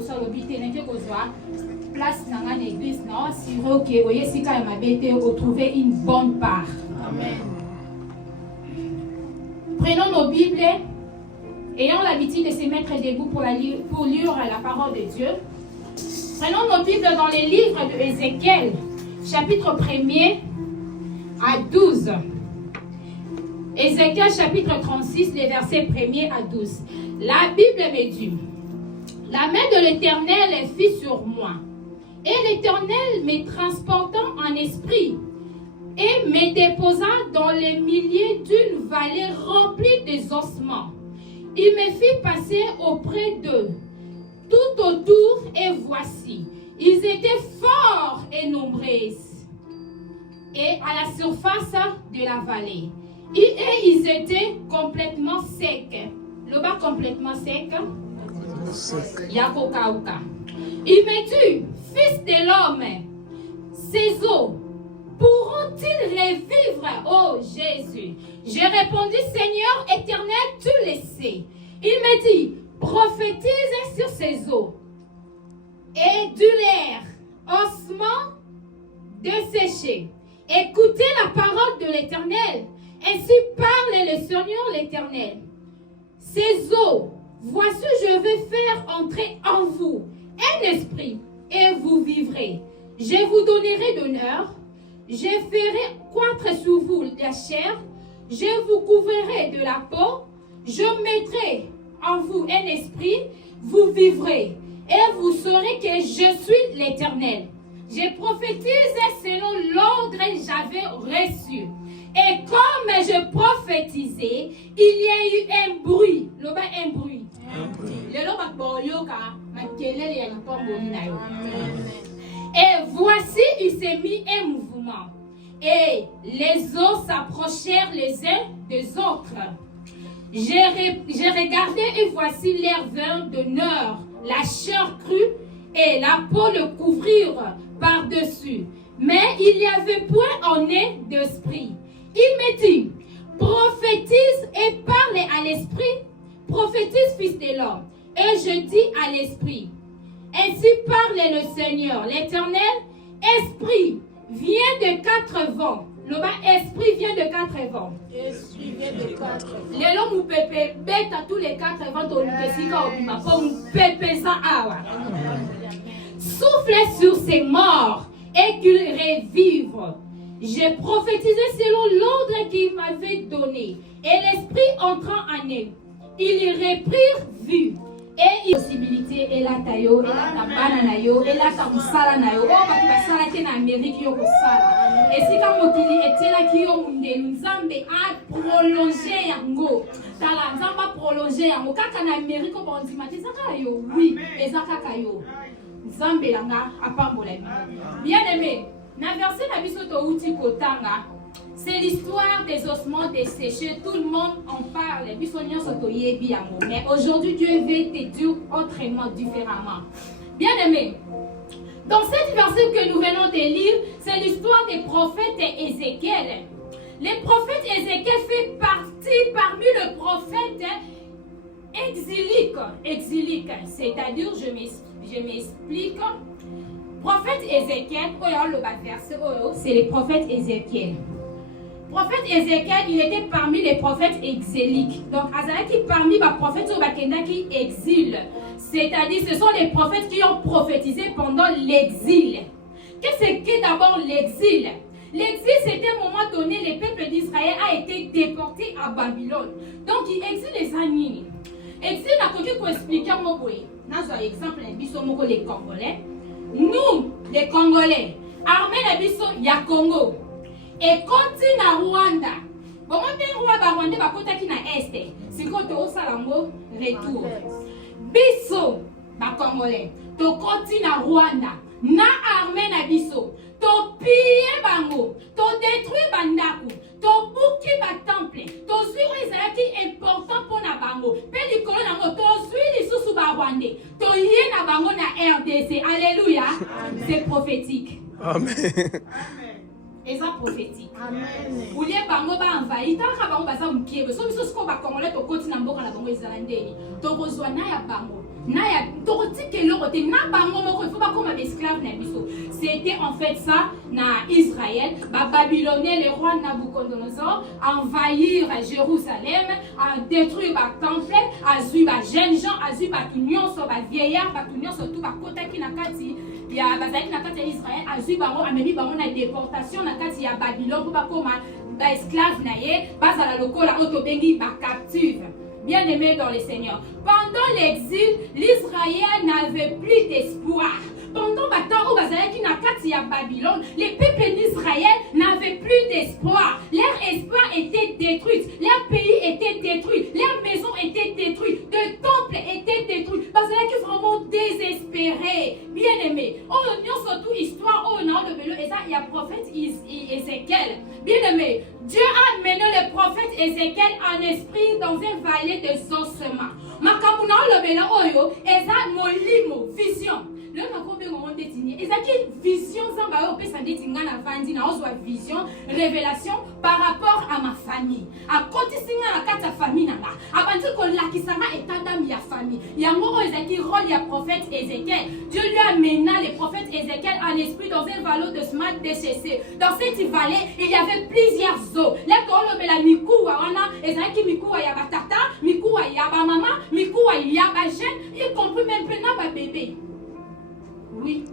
liboso alobi te nake kozwa place nanga na église na assuré que oye sika ya mabe te retrouver une bonne part. Amen. Prenons nos Bibles, ayant l'habitude de se mettre debout pour lire la parole de Dieu. Prenons nos Bibles dans les livres de Ézéchiel, chapitre 1er à 12. Ézéchiel chapitre 36, les versets 1er à 12. La Bible me dit, la main de l'Éternel fut sur moi, et l'Éternel me transportant en esprit, et me déposa dans les milieux d'une vallée remplie des ossements. Il me fit passer auprès d'eux, tout autour, et voici, ils étaient forts et nombreux, et à la surface de la vallée. Et ils étaient complètement secs. Le bas complètement sec. Yakokauka. Il me dit, fils de l'homme, ces eaux pourront-ils revivre, ô Jésus? J'ai répondu, Seigneur éternel, tu le sais. Il me dit, prophétise sur ces eaux et du l'air, ossements desséchés. Écoutez la parole de l'Éternel. Ainsi parle le Seigneur l'Éternel. Ces eaux, voici je vais faire entrer en vous un esprit et vous vivrez. Je vous donnerai d'honneur. Je ferai croître sur vous la chair. Je vous couvrirai de la peau. Je mettrai en vous un esprit. Vous vivrez. Et vous saurez que je suis l'Éternel. Je prophétise selon l'ordre que j'avais reçu. Et comme je prophétisais, il y a eu un bruit. Un bruit. Et voici, il s'est mis un mouvement. Et les eaux s'approchèrent les uns des autres. J'ai regardé et voici l'air vint de nord, la chair crue et la peau le couvrirent par-dessus. Mais il n'y avait point en eux d'esprit. Il me dit, prophétise et parle à l'esprit, prophétise fils de l'homme. Et je dis à l'esprit, ainsi parle le Seigneur, l'Éternel, esprit vient de 4 vents. Le bas esprit vient de 4 vents. Esprit vient de 4 vents. Les hommes ou pépé bête à tous les 4 vents au Lukesika au Bima pour pépé ça awa. Souffle sur ces morts et qu'ils revivent. J'ai prophétisé selon l'ordre qu'il m'avait donné. Et l'esprit entrant en eux, ils reprirent vue. Et possibilité et la tayo et la tabana na yo et la tamusala na yo. Oh batu basala ke na Amérique yo kosala. Et si ka mokili etela ki yo munde nzambe a prolonger yango. Tala nzamba prolonger yango kaka na Amérique ko bondimati zaka yo. Oui, ezaka ka yo. Nzambe langa apambola bino. Bien-aimé, na verset na biso to uti kotanga. C'est l'histoire des ossements desséchés. Tout le monde en parle. Mais aujourd'hui, Dieu veut te dire autrement, différemment. Bien aimé, dans cette verset que nous venons de lire, c'est l'histoire des prophètes Ézéchiel. Le prophète Ézéchiel fait partie parmi les prophètes exiliques. C'est-à-dire, je m'explique. Prophète Ézéchiel, c'est le prophète Ézéchiel. Prophète Ézéchiel, il était parmi les prophètes exiliques. Donc, Azalaki parmi les prophètes qui exilent. C'est-à-dire, ce sont les prophètes qui ont prophétisé pendant l'exil. Qu'est-ce que d'abord l'exil? L'exil, c'était à un moment donné, le peuple d'Israël a été déporté à Babylone. Donc, il exile les amis. Exil, n'a pas pu expliquer un mot. Dans un exemple, les Congolais. Nous, les Congolais, armée de biso, il y a Congo. Et continue à Rwanda. Bon, Rwanda va côté na est. C'est quand tu as retour. Biso, ba Congolais. Tu continue à Rwanda. Na armée na biso. Tu piller bango. Tu détruire bandaku. Tu bouki ba temple. Tu suis les important pour na bango. Peli kolo na mo. Tu suis les sous ba Rwandais. Tu yé na bango na RDC. Alléluia. C'est prophétique. Amen. Et ça prophétique. Amen. Ou les bango ba envahi. Tant que bango ba sa mkiebe. So biso sko ba Congolais to continue na mboka na bango ezalande. To kozwa na ya bango. C'était en fait ça dans Israël. Babylonais, le roi Nabucodonosor, envahir Jérusalem, détruire le temple, azui les jeunes gens, azui les vieillards, surtout les côtés qui nakati. Il y a Israël, azui bango, amemi bango na déportation nakati ya Babylone pour pas comme esclave naie, bas à la locola autobengi ba captive. Bien-aimés dans le Seigneur. Pendant l'exil, l'Israël n'avait plus d'espoir. Pendant le temps où Bazalaki Nakati à Babylone, les peuples d'Israël n'avaient plus d'espoir. Leur espoir était détruit. Leur pays était détruit. Leur maison était détruite. Le temple était détruit. Bazalaki vraiment désespéré. Bien-aimé. Oh, nous surtout histoire. Oh, non, le vélo. Et ça, il y a le prophète Ézéchiel. Bien-aimé. Dieu a mené le prophète Ézéchiel en esprit dans un vallée de ossements. Makamuna le vélo. Oh, et ça, molimo, vision. Le vision vision révélation par rapport à ma famille à côté la famille rôle prophète Ézéchiel. Dieu lui a mené le prophète Ézéchiel en esprit dans un vallée de smart DCC. Dans cette vallée il y avait plusieurs eaux. Là la mikuwa Ézéchiel mikuwa ya batata mikuwa ya ba maman mikuwa ya ba jeune y compris même pas bébé. Oui,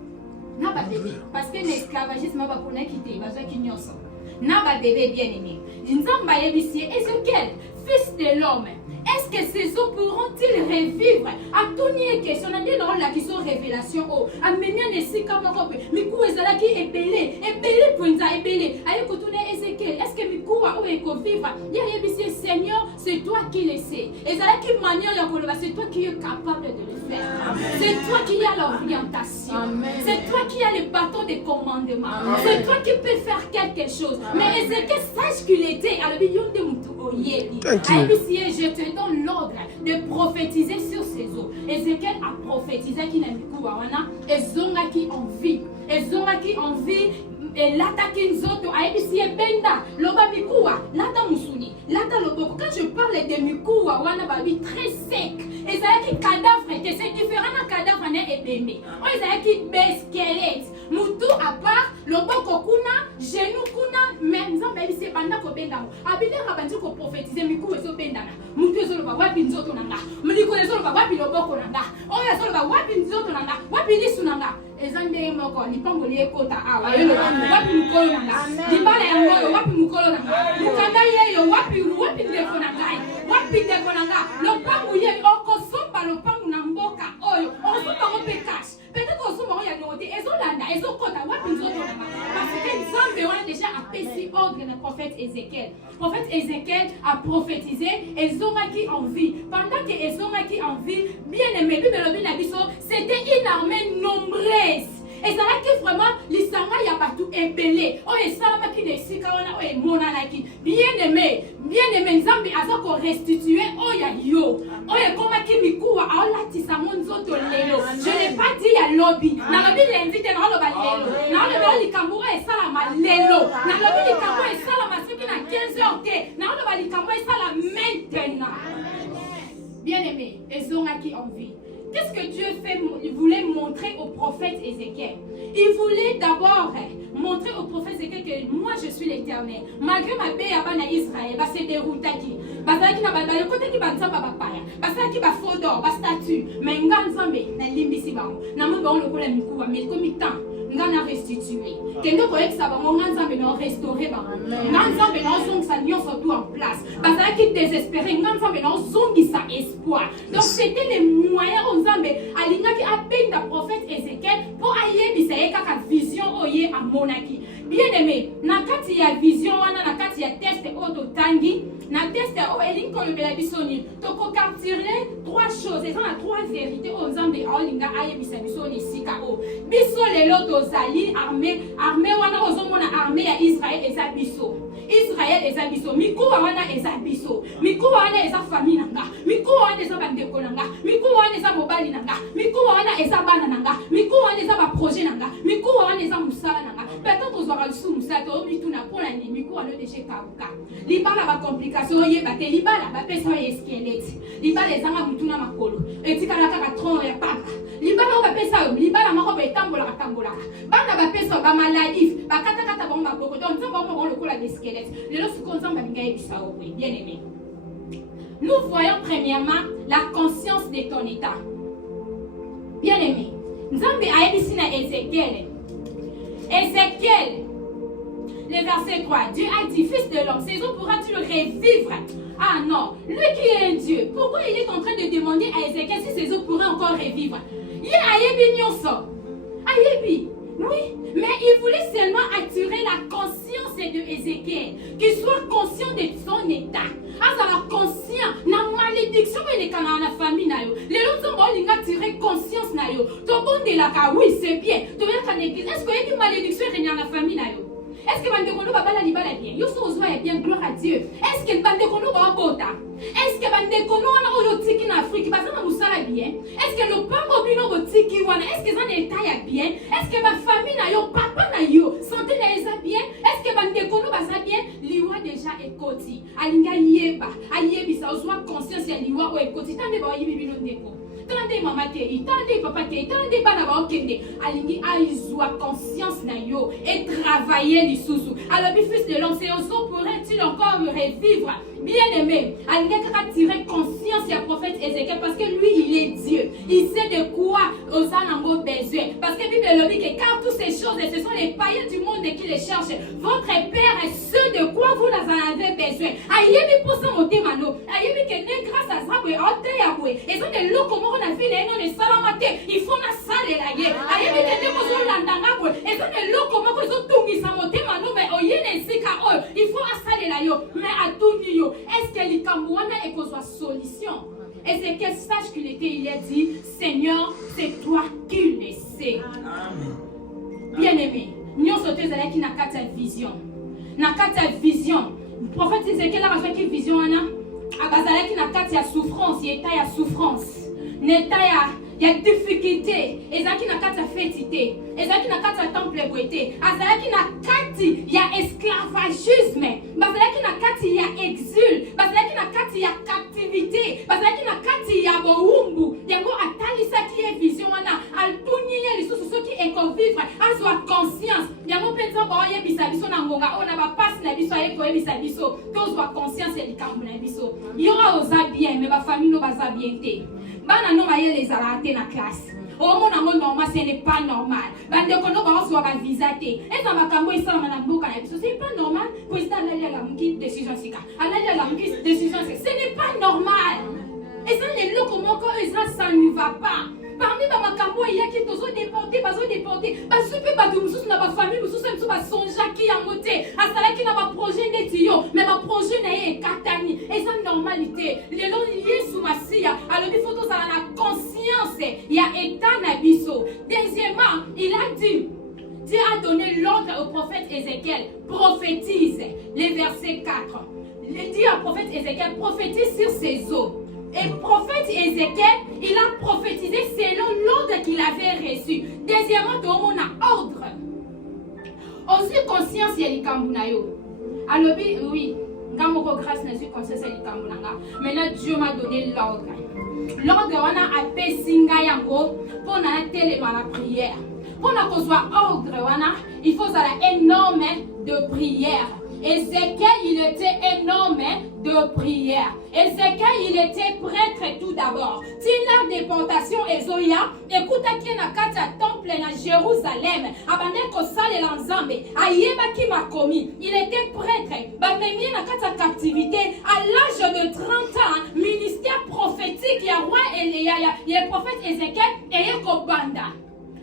n'a pas bébé. Parce que l'esclavagisme va pour quitter, va qui n'y a pas. N'a pas bébé bien aimé. Nzamba Ebisie, Ézéchiel, fils de l'homme, est-ce que ces eaux pourront-ils revivre? À tout nier question, on a dit dans la question révélation. Oh, à Mémien et Sikamorope, Mikou Ezala qui est belé, pour nous est belé. Aïe, Kotune Ézéchiel, est-ce que Mikou a ou est vivre? Y'a Ebisie, Seigneur, c'est toi qui le sais. Ezala qui manière la Koloba, c'est toi qui es capable de le faire. C'est toi qui as l'orientation. C'est toi qui as le bâton de commandement. C'est toi qui peux faire quelque chose. Mais Ézéchiel, sache qu'il était à l'obéissance de Moutou. Je te donne l'ordre de prophétiser sur ces eaux. Ézéchiel a prophétisé qu'il n'a mis et Zonga qui en vit. Et Zonga qui en vit. Et l'attaque nzoto aibisi benda loba mikuwa lata musuni lata loboko. Quand je parle de mikuwa wana babi très sec et ça qui cadavre était c'est différent d'un cadavre né ébémé. Oh ça qui squelette mutu à part loboko kuna genou kuna même ça babi c'est banda ko benda abile rabandi ko prophétiser mikuwa so benda na mutu so loba wapi nzoto nanga muliko so loba wapi loboko nanga oh ya so loba wapi nzoto nanga wapi lisu nanga ezande moko lipango liekota awa wapi mukolo nanga dibala ya ngolo wapi mukolo nanga mukanda yeyo wapi ndeko nanga wapi ndeko nanga lopango ye okosomba lopango na mboka oyo osomba ko pekash peut-être osomba ya note ezolanda ezokota wapi nzoto nanga parce que Nzambe wana déjà a passé ordre le prophète Ézéchiel. Prophète Ézéchiel a prophétisé ezonga qui en vie. Pendant que ezonga qui en vie, bien aimé Bible na biso, c'était une armée nombreuse. Et ça là que vraiment l'isanga ya batu ebelé. Oh et salama qui ne sika wana oh monana qui bien aimé Nzambe azako restituer oh ya yo. Oh et comme qui mikuwa aola tisamo nzoto lelo. Je n'ai pas dit ya lobby. Na lobby l'invité na loba lelo. Na loba likambo e salama lelo. Na lobi likambo e salama soki na 15h te. Na loba likambo e sala maintenant. Bien aimé, ezonga qui en vie. Qu'est-ce que Dieu voulait montrer au prophète Ézéchiel? Il voulait d'abord montrer au prophète Ézéchiel que moi je suis l'Éternel. Malgré ma paix à Israël, c'est dérouté qui. Bazaki na baba le côté qui banza baba paya. Bazaki ba fodor, ba statue. Mais nganzambe na limbisi bango. Na mo bango le kola mikuwa mais comme temps. Ngana restituer. Kendo koyek sa bango nganzambe na restaurer bango. Nganzambe na zong sa nion surtout en place. Bazaki désespéré nganzambe na zongi sa espoir. Donc c'était les moyens Nzambe alingaki apenda prophète Ézéchiel pour ayebisa kaka vision oye a monaki. Bien aimé, na kati ya vision wana na kati ya test oto tangi, na test o elinko le bela bisoni. Toko cartirer trois choses, et ça na trois vérités o Nzambe alinga ayebisa bisoni sika o. Biso lelo tozali armée wana ozomona armée ya Israël eza biso. Israël eza biso, mikuwa wana eza biso. Mikuwa wana eza famille nanga. Mikuwa wana eza bandeko nanga. Mikuwa wana eza mobali nanga. Mikuwa wana eza bana nanga. Mikuwa wana eza ba projet nanga. Mikuwa wana eza musala nanga. Peut-être kozwaka lisusu mosato omituna mpona nini kuwana deje kauka libala bacomplication oyeba te libala bapesa oyo eskelete libala ezanga mutuna makolo etikala kaka tron ya papa libala oyo bapesa oyo libala moko betambolaka bana bapesa oyo bamaladif bakatakata bango maboko donc nzambe bango bango lokola beskelete lelo sikoyo nzambe alinga yebisa oyo boye bien aimé. Nous voyons premièrement la conscience de ton état. Bien aimé, Nzambe a dit na Ézéchiel, le verset 3, Dieu a dit, fils de l'homme, ces eaux pourras-tu le revivre? Ah non, lui qui est un Dieu, pourquoi il est en train de demander à Ézéchiel si ces eaux pourraient encore revivre? Il a yebi nyonso. Ayebi. Oui, mais il voulait seulement attirer la conscience de Ézéchiel, qu'il soit conscient de son état. Azala conscient, na malédiction mais na famille na yo. Les autres ont attiré conscience na yo. To bondelaka, oui, c'est bien. To bien l'église. Est-ce qu'il y a une malédiction dans la famille na yo? Est-ce que Bandekono Babala Libala bien? Yo so est bien, gloire à Dieu. Est-ce que Bandekono Babota? Est-ce que Bandekono wana oyotiki na Afrique bazana musala bien? Est-ce que le pambo bino botiki wana? Est-ce que ça état ya bien? Est-ce que ma famille na yo, papa na yo, santé na eza bien? Est-ce que Bandekono baza bien? Liwa déjà ekoti. Alinga yeba, ayebisa ozwa conscience ya liwa o ekoti. Tande ba yibi bino ndeko. Tande maman te, tande papa te, tande bana ba okende. Alingi aizwa conscience na yo et travailler l'isusu. Alors le fils de l'homme, c'est aussi pourrait-il encore revivre? Bien aimé, alingi kaka tirer conscience ya prophète Ézéchiel parce que lui il est Dieu. Il sait de quoi Osanango besoin. Parce que Bible le dit que car toutes ces choses, ce sont les païens du monde qui les cherchent. Votre Père est ce de quoi vous en avez besoin. Ayebi pour ça monter mano. Ayebi que ne grâce à ça, et ça de l'eau comme on a fait les noms de salamate. Il faut la salle la ye. Ayebi que ne vous l'andanga. Et ça de l'eau comme on a tout mis à monter mano. Mais au yene sika ol. Il faut la salle la yo. Mais à tout niveau. Est-ce que l'Ikambouana est qu'on soit solution? Ézéchiel sache qu'il était, il a dit, Seigneur, c'est toi qui le sais. Bien aimé, nous sommes qui n'a qu'à ta vision. N'a qu'à ta vision. Le prophète Ézéchiel a fait une vision, qui n'a qu'à ta souffrance, il y a souffrance. Il y a difficulté. Ezaki n'a qu'à ta fétité. Ezaki n'a qu'à ta temple beauté. Azaki n'a qu'à il y a esclavagisme. Bazalaki n'a qu'à il y a exil. Bazalaki n'a qu'à il y a captivité. Bazalaki n'a qu'à il y a boumbu. Yango atalisa qui est vision ana. Altuniye les sous qui est convivre. Azwa conscience. Yango pensa ba oye bisabiso na ngonga. Ona ba passe na biso aye ko bisabiso. Tozwa conscience et likambo na biso. Yora oza bien mais ba famille no baza bien te. Bana no maye les arate na classe. Oh mon amour normal, ce n'est pas normal. Bande kono ba oso ba visaté. Et ça makambo isama na mboka na biso. C'est pas normal. Pour ça aller à la muki décision sika. Aller à la muki décision sika. Ce n'est pas normal. Et ça les locaux comment ça ne va pas. Parmi les makambo il y a qui tozo déporté, bazo déporté. Ba super ba du mususu na ba famille mususu mso ba sonja ki ya moté. Asala ki na ba projet netio, mais ba projet na ye katani. Et ça normalité. Les lois liés sous masia. Alors il faut tous avoir la conscience. Il y a état na biso. Deuxièmement, il a dit Dieu a donné l'ordre au prophète Ézéchiel, prophétise. Les versets 4. Il dit au prophète Ézéchiel, prophétise sur ces eaux. Et le prophète Ézéchiel, il a prophétisé selon l'ordre qu'il avait reçu. Deuxièmement, on a ordre. Aussi conscience, il y a les Kambunayo. Alors, oui, Gamoko grâce n'a eu conscience, il y a les Kambunanga. Maintenant, Dieu m'a donné l'ordre. L'ordre, on a appelé Singayango pour télé la prière. Pour qu'on soit ordre, il faut un homme de prière. Ézéchiel, il était un homme de prière. Ézéchiel, il était prêtre tout d'abord. Tina déportation Ezoya, écoute à qui n'a qu'à ta temple à Jérusalem, abandonné qu'au sale l'ensemble, ayeba qui m'a commis. Il était prêtre, bamemi n'a qu'à ta captivité à l'âge de 30 ans, ministère prophétique, il y a roi Elia, il y a le prophète Ézéchiel et Ekobanda.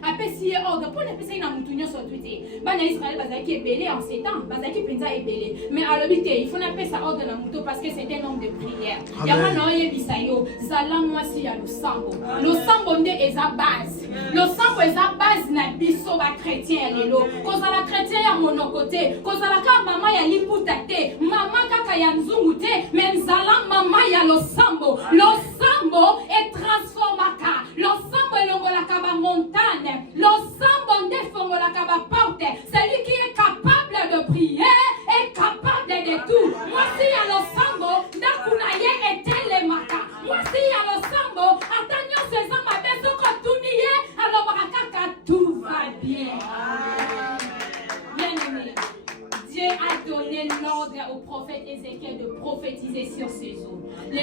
Après, si ordre, pour ne pas se faire sur Twitter, Bana Israël, Bazaki est belé en 7 ans, Bazaki Pinza est belé. Mais à l'habitude, il faut n'appeler ça ordre de la moto parce que c'est un homme de prière. Il y a un homme Bisayo, Zalam, moi, si il y a le sambo. Le sambo est sa base. Le sambo est sa base, n'a biso ba chrétien, l'élo. Cause à la chrétien, il y a mon côté. Cause à la carte, maman, il y a l'imputate. Maman, kaka, il y a nzungute. Même Zalam, maman, il y a le sambo. Le sambo est transformaka. Le sambo est l'ongo la kaba montagne. Le sambo défongo la kaba porte. Celui qui est capable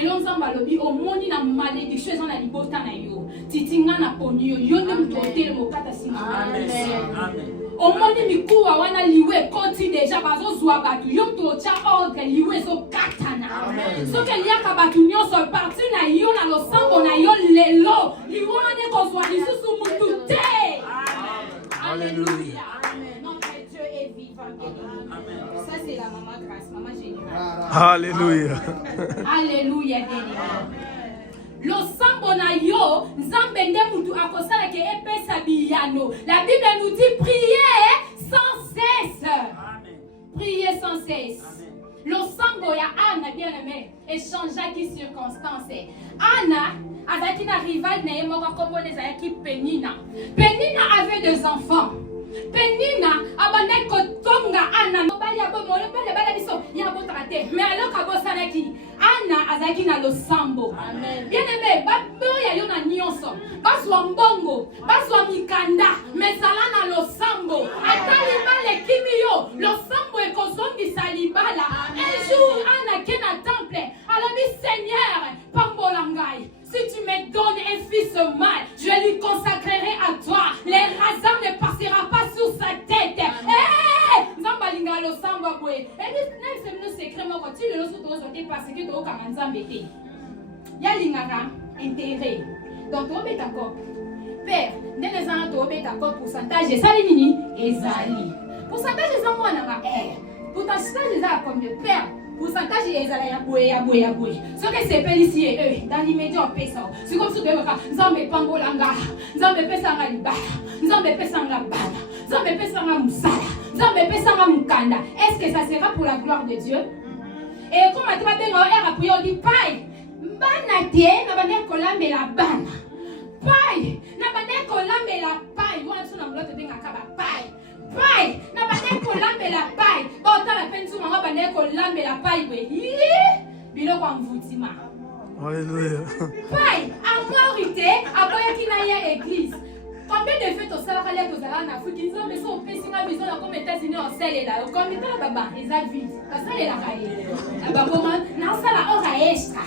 lelo nzamba lobi omoni na malédiction eza na libota na yo titinga na poni yo yo nde moto otele mokata singa omoni mikuwa wana liwe koti deja bazozwa bato yo moto otya ordre liwe ezokatana soki eliaka bato nyonso parti na yo na losambo na yo lelo liwe wana ekozwa lisusu mutu te. Alléluia. Notre Dieu est vivant. Ça c'est la maman grâce, maman générale. Alléluia. Alléluia. Losambo na yo nzambe nde mutu akosala ke epesa biyano. La Bible nous dit prier sans cesse. Prier sans cesse. Losambo ya Anna bien aimé échangeaki circonstance. Anna azaki na rival na ye moko kombo ezalaki Penina. Penina avait 2 enfants. Penina abandaki kotonga Anna mobali ya bomo mobali bala biso ya botaka te mais alors kabosanaki Anna azalaki na losambo. Amen. Bien aimé baboya yo na nyonso bazwa mbongo bazwa mikanda mais zala na losambo atali bale kimi yo losambo ekozongisa libala. Un jour Anna ke na temple alobi Seigneur pambola ngai. Si tu me donnes un fils mâle, je lui consacrerai à toi. Les razars ne passera pas sur sa tête. Zambalinga lo samba bwe. Et puis c'est nous secret moi quand tu le so to sortir parce que to ka nzambeke. Ya lingaka intérêt. Donc to bet encore. Père, ndene zana to bet encore pourcentage ezali nini? Ezali. Pourcentage eza mwana nga pourcentage eza combien? Père, pourcentage ezala ya boye. Ce que c'est ici dans l'immédiat pesa. C'est comme si tu devais nzambe pambolanga, nzambe pesa nga libala, nzambe pesa nga bana, nzambe pesa nga musala, nzambe pesa nga mukanda. Est-ce que ça sera pour la gloire de Dieu? Et comme tu vas bien on prier on dit pai, bana te na bana kolambela bana. Pai, na bana kolambela pai, moi tu na mlote benga kaba pai. Pai, na bana kolambela pai. Ba ta la pentu mama bana kolambela pai we. Bilo kwa mvutima. Alléluia. Pai, autorité, aboya kinaya église. Combien de fêtes au salaire allait aux alana Afrique mais so pesi nga biso na comme États-Unis en sel là. Comme ta baba, eza vite. Parce que la kaye. Aba comment na sala ora extra.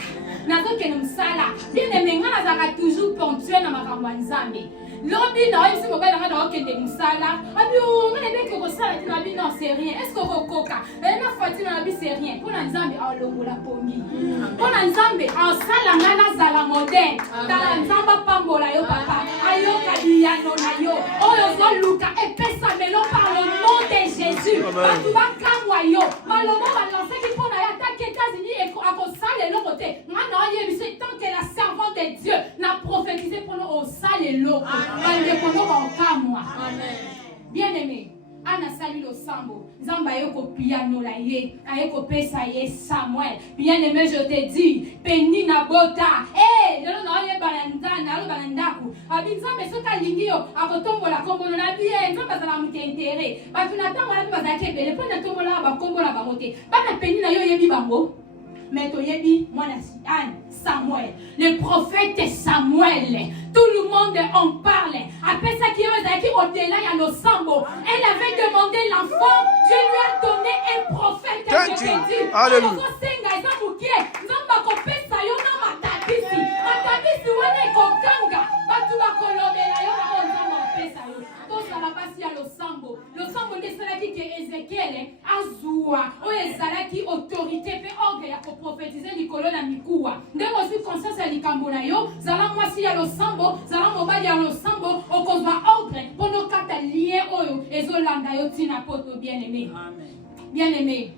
Na to ke msala. Bien aimé nga na toujours ponctuel na makambo nzambe. Lobi na isi mo bana na okende msala. Abi o nga lebe ke ko sala ti na bi non c'est rien. Est-ce que ko koka? Na fatina na bi c'est rien. Pour nzambe a longola pongi. Pour nzambe a sala nga na sala moderne. Ta nzamba pambola yo papa. Ayo kadiya yo, oh Luca et Pessamelo par le nom de Jésus. Malheureusement, qui pour attaquer États-Unis et à salle l'autre côté. Tant que la servante de Dieu n'a prophétisé pour nous au salle l'autre. Bien aimé. Ana sali lo sambo. Nzamba yoko piano la ye. Ayeko pesa ye Samuel. Bien aimé, je te dis. Penina bota. Lelo na ye balanda, lo balandaku. Abi nzamba soka lingio. Akotombo la kombo na bien. Nzamba za muke intérêt. Ba tunatanga na ba za kebele. Pona tombo la ba kombo la ba mote. Bana penina yo yebi bango. Mais toyebi mwana Samuel, le prophète Samuel, tout le monde en parle. Après ça qui est au-delà il y a nos sambo. Elle avait demandé l'enfant, Dieu lui a donné un prophète. Alléluia. Le sambo de Salaki que Ézéchiel azua o ezalaki autorité pe ordre ya ko prophétiser likolo na mikuwa ndenge aussi conscience ya likambo na yo zala mwasi ya losambo zala mobali ya losambo okozwa ordre pono kata lien oyo ezolanda yo tina poto bien aimé. Bien aimé.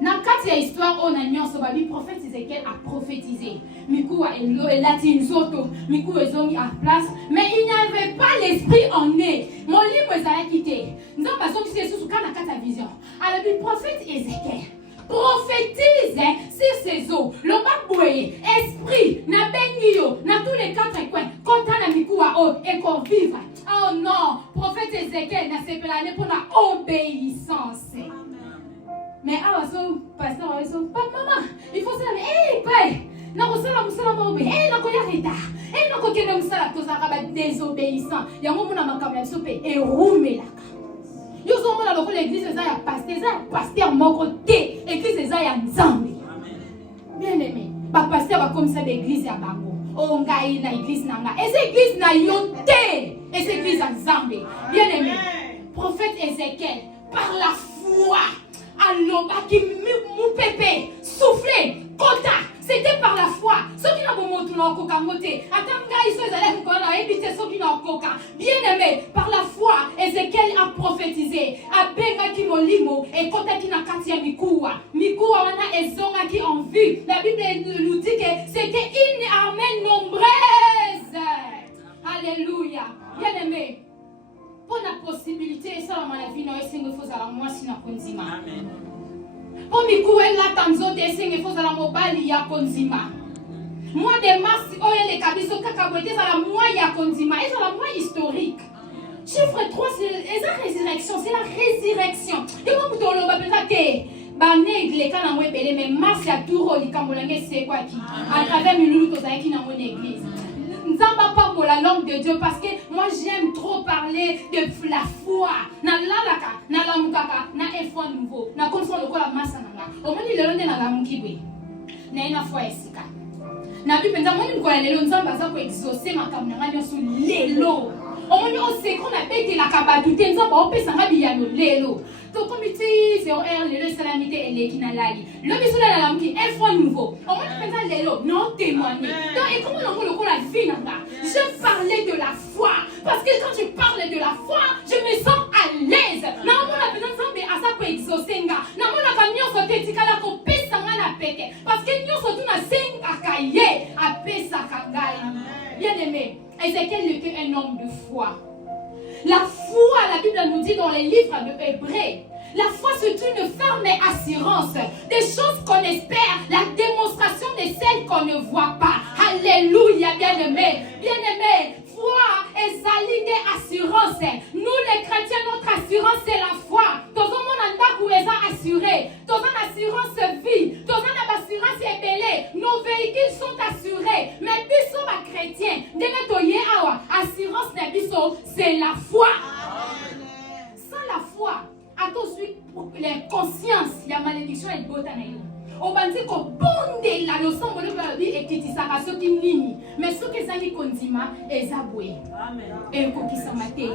Dans kati ya histoire on a nyonso babi prophète Ézéchiel a prophétisé mikuwa elatin zoto mikuwa ezongi en place mais il n'y avait pas l'esprit en eux. Mon livre ezalaki te nzamba soki sesusu kana kata vision alors le prophète Ézéchiel prophétise sur ces eaux loba boye esprit na bengi yo na tous les 4 coins konta na mikuwa o et qu'on vive. Oh non, prophète Ézéchiel na sepelane pour la obéissance. Mais ah so pasteur so maman il faut ça mais père na ko sala musala mabe na ko yareta na ko kende musala to zaka ba désobéissant yango mona makambo so pe erumelaka yo zo mona loko l'église za ya pasteur moko te église za ya nzambe. Bien aimé pasteur va comme ça l'église à bango. Oh ngai na église nanga. Et cette église na yote. Et cette église en Zambie. Bien aimé. Prophète Ézéchiel, par la foi, alobaki mou pépé, soufflé, kota. C'était par la foi. Ceux qui n'ont pas montré leur coca moté. Attends, ils sont allés à éviter ceux qui n'ont coca. Bien aimé, par la foi, Ézéchiel a prophétisé. A benga ki molimo et kota ki na katia mikuwa. Mikuwa wana ezonga qui en vue. La Bible nous dit que c'était une armée nombreuse. Alléluia. Bien aimé. Pour la possibilité, ça la vie, nous essayons de faire la moitié na konzima. Amen. Pour mikuwe la tanzote, essayons de faire la mobile ya konzima. Mois de mars, oye le kabiso kakabwete, ça la mois ya konzima, et ça la mois historique. Chiffre 3, c'est la résurrection, c'est la résurrection. Et moi, pour le bas peut-être que bané les cas na webele, mais mars ya touro likambolange c'est quoi qui? À travers minulu tozaki na mon église. Nzamba pas pour la langue de Dieu parce que moi j'aime trop parler de la foi. Na lalaka, na lamukaka, na foi nouveau. Na comme ça le quoi la masse nanga. Au moins il est na lamukibwe. Na ina foi esika. Na bi penza moi nkola lelo nzamba za ko exaucer makambo nanga nyoso lelo. Au moins on sait qu'on a pété la kabadute nzamba opesa ngabi ya no lelo. Donc comme tu fais le salamité et les kinalali. Le bisou la lamuki foi nouveau. Au moins tu penza lelo non témoigner. Donc et comment on le la vie nanga. Je parlais de la foi parce que quand je parle de la foi, je me sens à l'aise. Na mona besoin nzambe asa ko exaucer nga. Na mona ka nyonso tetika la ko pesa nga na peke parce que nyonso tu na senga kaye a pesa kangai. Bien aimé, Ézéchiel était un homme de foi. La foi, la Bible nous dit dans les livres de Hébreux, la foi c'est une ferme assurance des choses qu'on espère, la démonstration de celles qu'on ne voit pas. Alléluia, bien-aimé. Bien-aimé, foi et saline assurance. Nous les chrétiens, notre assurance c'est la foi. Tout le monde en a assuré. Tout le monde assurance vie. Tout le monde a assurance ébélée. Nos véhicules sont assurés. Mais biso ma chrétien, assurance de biso, c'est la foi. Sans la foi, à tout de suite, les consciences, il y a malédiction et botanaïo. On va dire qu'on bonde la leçon de la vie et qui s'arrête ceux qui nini. Mais ceux qui s'en condiment, ils abouent. Et qui s'en maté.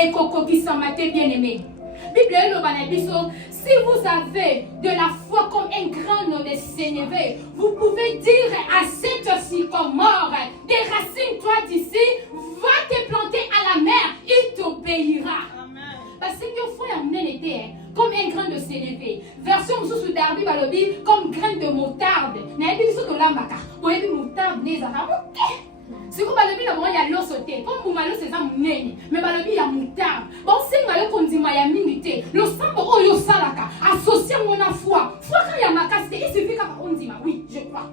Et qui s'en maté, bien aimé. Bible si vous avez de la foi comme un grain de sénévé, vous pouvez dire à cette sycomore, déracine-toi d'ici, va te planter à la mer, il t'obéira. Parce que il faut l'amener l'été comme un grain de sénévé. Version sous derby balobi comme grain de moutarde. N'a pas de lambaka. Vous avez moutarde n'est pas si vous balobi la il y a l'eau sauté. Comme vous m'allez c'est ça mnene. Mais balobi il y a moutarde. Bon c'est mal qu'on dit ma minute. Le sang oh yo salaka associé mon foi. Foi quand il y a ma casse, il suffit qu'on dit oui, je crois.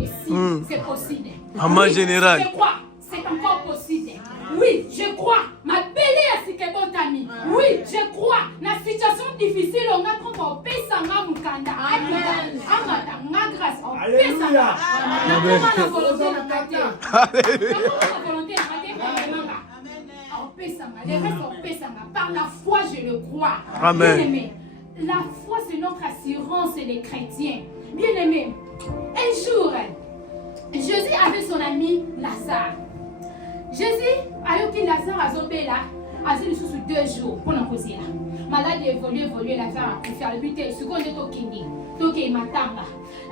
Et si c'est possible. En général. Je crois. C'est encore possible. Oui, je crois. Ma belle est ce bon ami. Oui, je crois. La situation difficile, on a trop en paix sans mukanda. Amen. Amen. Grâce. Alléluia. Amen. La volonté de la terre. Alléluia. La volonté de la terre. Par la foi, je le crois. Amen. Bien aimé. La foi, c'est notre assurance des chrétiens. Bien aimé. Un jour, Jésus avait son ami Lazare. Jésus a eu que Lazare a zombé là, a dit sous 2 jours pour nous causer là. Malade évolue, Lazare a fait le but, ce qu'on est au Kindi, donc il m'attend là.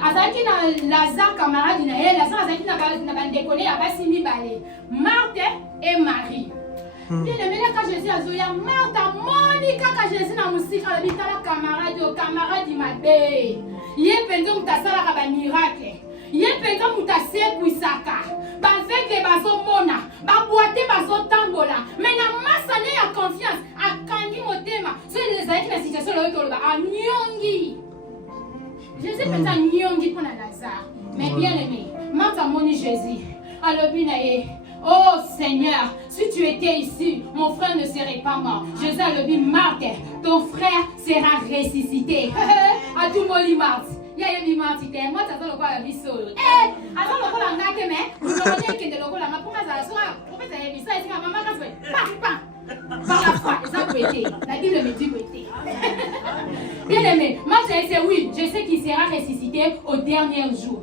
Azaki na Lazare camarade na elle, Lazare azaki na décollé à Bassimi Balé, Marthe et Marie. Bien aimé quand Jésus a zoya Marthe, Monica quand Jésus na musique la bitala camarade mabe. Yé pendant mutasala ka ba miracle. Yé pendant mutase kuisaka. Baveke bazomona, baboite bazotambola. Mais la masse ya confiance a kandi motema. So les aïki na situation là toloba a nyongi. Jésus peut être nyongi pour Lazare. Mais bien aimé, Marthe a moni Jésus. Alors binaye, oh Seigneur, si tu étais ici, mon frère ne serait pas mort. Jésus a dit Marthe, ton frère sera ressuscité. A tout moli Marthe. Il y a une immenité. Moi, tu as le quoi la vie seule. Eh, alors le quoi la ngake mais, vous connaissez que de le quoi la pour moi ça soit, pour faire ça et ça et maman quand c'est pas. Par la foi, ça peut être. La Bible me dit peut être. Bien-aimé, Marc a dit oui, je sais qu'il sera ressuscité au dernier jour.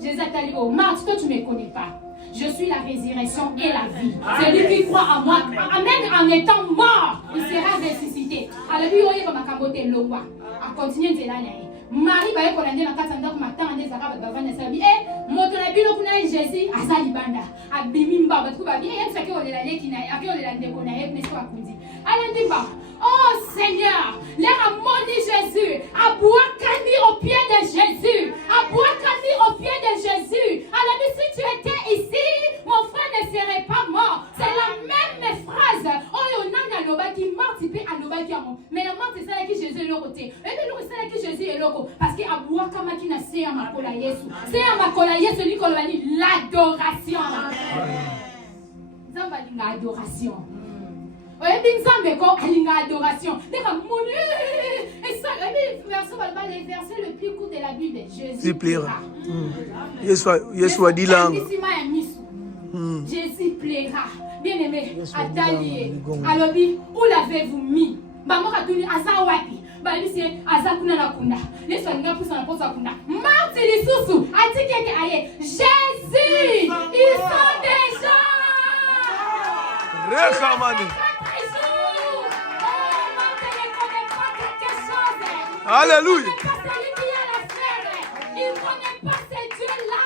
Jésus a dit, oh Marc, toi tu ne me connais pas. Je suis la résurrection et la vie. Celui qui croit en moi, même en étant mort, il sera ressuscité. Alors, lui, il va m'accaboter le roi. À continuer de l'année. Marie va être dans 4 ans, matin, des arabes, bavana, sabi. Eh, motonabino kuna Jésus, azali banda. Abimimba, parce que babi, et ça qui on est là, qui n'a, qui on est là, qu'on a, mais soit akundi. Alors, dis-moi, oh Seigneur, l'air a maudit Jésus, à boire Camille au pied de Jésus, à boire Camille au pied de Jésus. Alors, si tu étais ici, mon frère ne serait pas mort. C'est la même phrase. Oh, on a un loba qui martypé à loba qui a mort. Mais la mort, c'est celle qui Jésus est le côté. Et puis, c'est celle qui Jésus est le côté. Parce qu'il a boire Camille qui n'a c'est un makola Yesu. C'est un makola Yesu, celui qu'on va dire l'adoration. Ça va dire l'adoration. Et puis, ça me dit l'adoration. Et ça, les versets le plus court de la Bible, Jésus plaira. Yeshua dit là. Jésus plaira. Bien-aimé, Atalié. Alors, où l'avez-vous mis? Maman a donné Azawapi. Balisi Azakuna la Kunda. Les soignants pour son apôtre Kunda. Martin les sous-sous. Atike aye. Jésus, ils sont déjà. Rekamani. Alléluia. Il ne connaît pas ces dieux-là.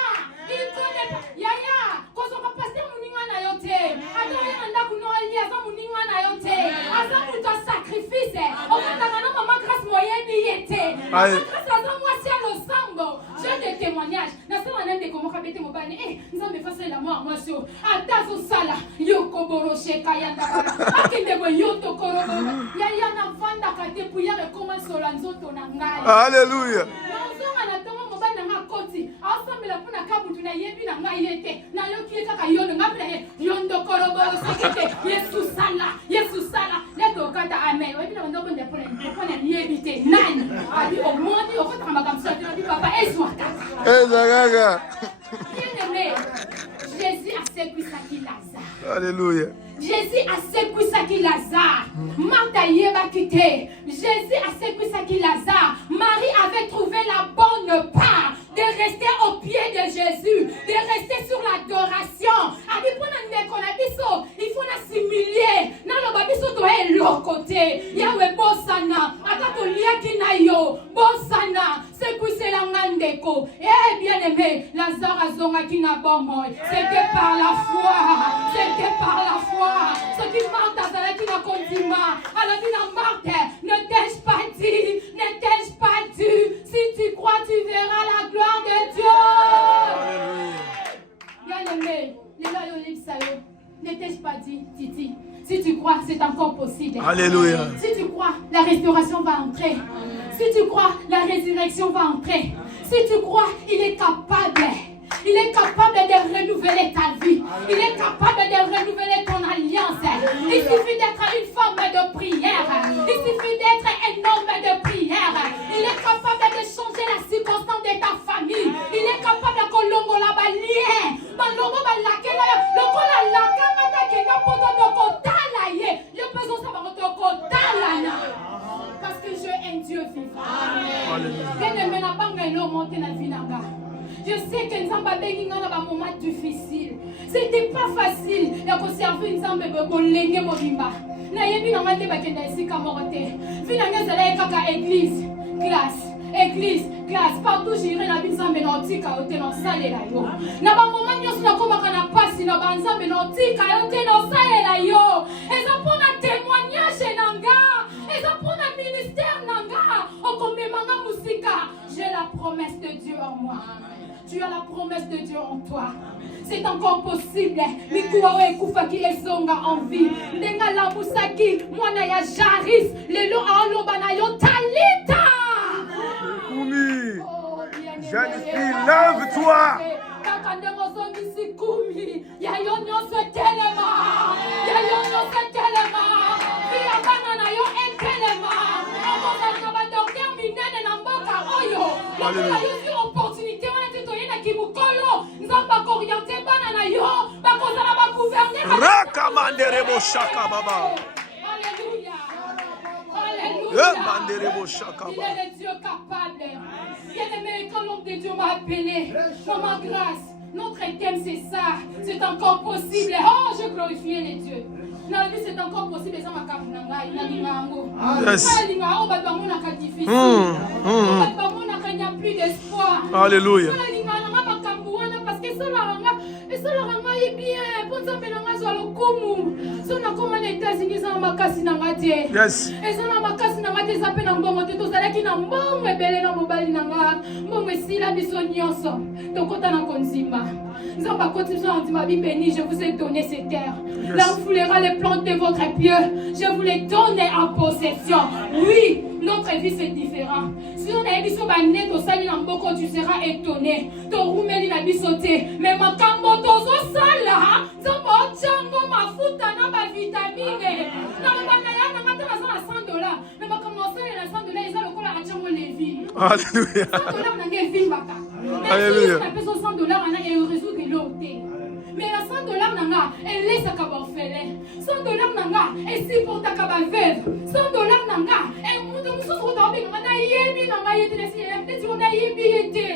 Il ne connaît pas. Yaya, quand on va passer mon niveau à Nayote, attends, il y a un coup non lié à mon niveau à Nayote. Attends, pour ton sacrifice. On va t'amener maman grâce moyenne y était. Maman grâce à moi, c'est le sambo. J'ai des témoignages. Dans ce moment, de comment répéter mon bain. Eh, nous avons fait la mort, moi, sur. Attends, sala. Yoko boroshe kaya tabara. Akinde yoto koroboro. Yaya na vanda kate pour y aller comment solanzoto na ngai. Alléluia. Jésus a secoué sa qui Lazare. Alléluia. Jésus a secoué sa qui Lazare. Martha yeba quitté. Jésus a secoué sa qui Lazare. Marie avait trouvé la bonne part de rester au pied de Jésus, de rester sur l'adoration. Il faut l'assimiler. Dans le babiso to est l'autre côté. Yahweh bosana. Atato liaki na yo. Bosana. C'est la ngandeko. Eh bien aimé, Lazare a zonga qui n'a pas moi. C'était par la foi. C'était par la foi. Ce qui Marthe a zala qui n'a condiment. Alors dit à Marthe, ne t'ai-je pas dit, ne t'ai-je pas dit. Si tu crois, tu verras la gloire de Dieu. Bien aimé, les loyaux ne t'ai-je pas dit, Titi. Si tu crois, c'est encore possible. Alléluia. Si tu crois, la restauration va entrer. Si tu crois, la résurrection va entrer. Si tu crois, il est capable. Il est capable de renouveler ta vie. Il est capable de renouveler ton alliance. Il suffit d'être une forme de prière. Il suffit d'être un homme de prière. Il est capable de changer la circonstance de ta famille. Il est capable de colongo la balien. Balongo balakela. Lokola lakanga ke na poto de kotala ye. Yo besoin ça va te kotala. Parce que je suis un Dieu vivant. Bien-aimé na banga elo monter na vie nanga. Je sais que nous avons un moment difficile. C'était pas facile de conserver une zambe pour l'église mobimba. Na yebi na mate ba kenda ici kamorote. Finalement ça là kaka église, classe. Partout j'irai na bizambe na otika ote na sale la yo. Na ba moment nyoso na koma kana pasi na ba nzambe na otika ote na sale la yo. Eza pour na témoignage nanga. Eza pour na ministère nanga. Okomemanga musika. J'ai la promesse de Dieu en moi. Tu as la promesse de Dieu en toi. C'est encore possible. Mikuwa ekufa ki ezonga en vie. Ndenga la musaki mwana ya Jaris. Lelo aoloba na yo talita. Kumi. Janis, lève-toi. Kaka ndengo zongi sikumi. Ya yo nyonso telema. Ya yo nyonso telema. Via bana na yo etelema. Akoza na ba docteur minene na mboka oyo. Lokola yo si opportunité wana titoyena kimukolo. Nzamba koriente bana na yo. Bakoza na ba gouverner. Rakamandere boshaka baba. Alléluia. Alléluia. Il est le Dieu capable. Bien-aimé, quand l'homme de Dieu m'a appelé, maman grâce, notre thème c'est ça. C'est encore possible. Oh, je glorifie les dieux. C'est encore possible. Il n'y a plus d'espoir. Alléluia. Parce que ça la est bien. Pour ça, yes. Et ça na makasi na ngate zape na mbongo te tozalaki na mbongo ebele na mobali na nga mbongo esila biso nyonso tokota na konzimba nzambe akoti biso na ndima bibeni. Je vous ai donné ces terres. Là on foulera les plantes de votre pied. Je vous les donne en possession. Oui, notre vie c'est différent. Si on a biso bané tosali na mboko, tu seras étonné. Torumeli na biso te mais makambo tozo sala nzambe ochango mafuta na ba vitamine na banaya na ngata na $100 mais makambo osala na $100 eza lokola achango levi. Alléluia. $100 na nge vimbaka. Alléluia. Mais si on a $100 na et résoudre l'autre. Mais la $100 nanga, elle laisse à orphelin. $100 nanga, elle supporte à veuve. $100 nanga, elle monte au sous d'orbi. On a yébi nanga yété les filles. Peut-être on a yébi yété.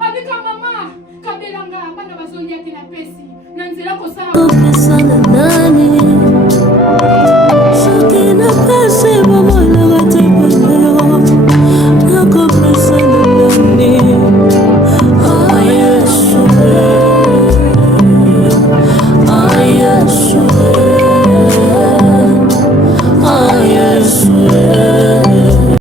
Avec ma maman, kabelanga, pas na bazoli yété la pesi. Nanzela ko sala.